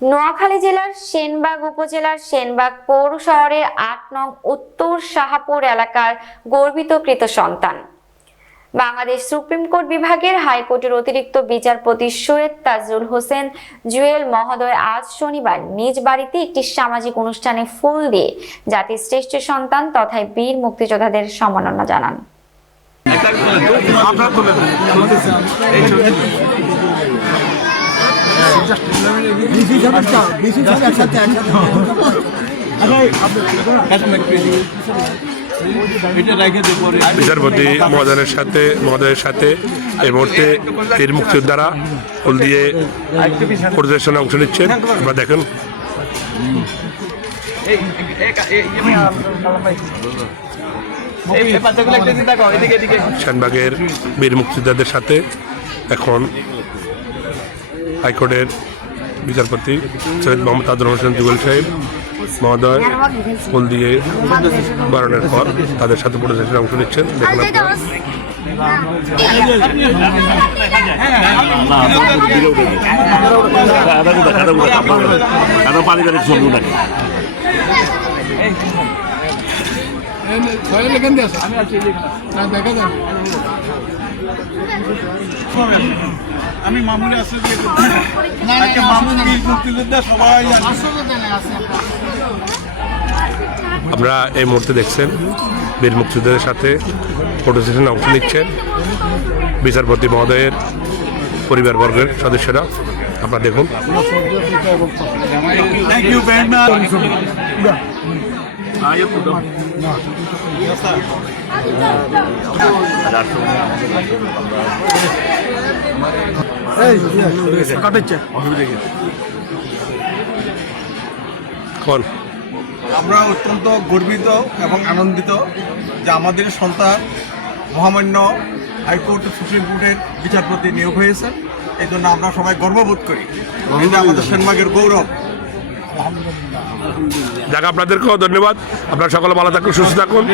নোয়াখালী জেলার সেনবাগ উপজেলার সেনবাগ পৌর শহরের ৮ নং উত্তর শাহপুর এলাকার গর্বিত কৃত সন্তান বাংলাদেশ সুপ্রিম কোর্ট বিভাগের হাইকোর্টের অতিরিক্ত বিচারপতি সৈয়দ তাজুল হোসেন জুয়েল মহোদয় আজ শনিবার নিজ বাড়িতে একটি সামাজিক অনুষ্ঠানে ফুল দিয়ে জাতির শ্রেষ্ঠ সন্তান তথা বীর মুক্তিযোদ্ধাদের সম্মাননা জানান। বিচারপতি মহোদয়ের সাথে এই মুহূর্তে বীর মুক্তিযোদ্ধারা ফুল দিয়ে পরিদর্শনে অংশ নিচ্ছেন। আমরা দেখেন সেনবাগের বীর মুক্তিযোদ্ধাদের সাথে এখন হাইকোর্টের বিচারপতি সৈয়দ মোহাম্মদ তাজুল হোসেন জুয়েল সাহেব মহোদয় ফুল দিয়ে বরণের পর তাদের সাথে পরিদর্শনে অংশ নিচ্ছেন। দেখুন আমি মামুনি আসলে সবাই আমরা এই মুহূর্তে দেখছেন বীর মুক্তিযোদ্ধাদের সাথে ফটো সেশনে অংশ নিচ্ছেন বিচারপতি মহোদয়ের পরিবারবর্গের সদস্যরা। আপনারা দেখুন আমরা অত্যন্ত গর্বিত এবং আনন্দিত যে আমাদের সন্তান মহামান্য হাইকোর্ট সুপ্রিম কোর্টের বিচারপতি নিয়োগ হয়েছে। এই জন্য আমরা সবাই গর্ববোধ করি। এটা আমাদের সেনবাগের গৌরব। যাক, আপনাদেরকেও ধন্যবাদ। আপনারা সকলে ভালো থাকুন, সুস্থ থাকুন।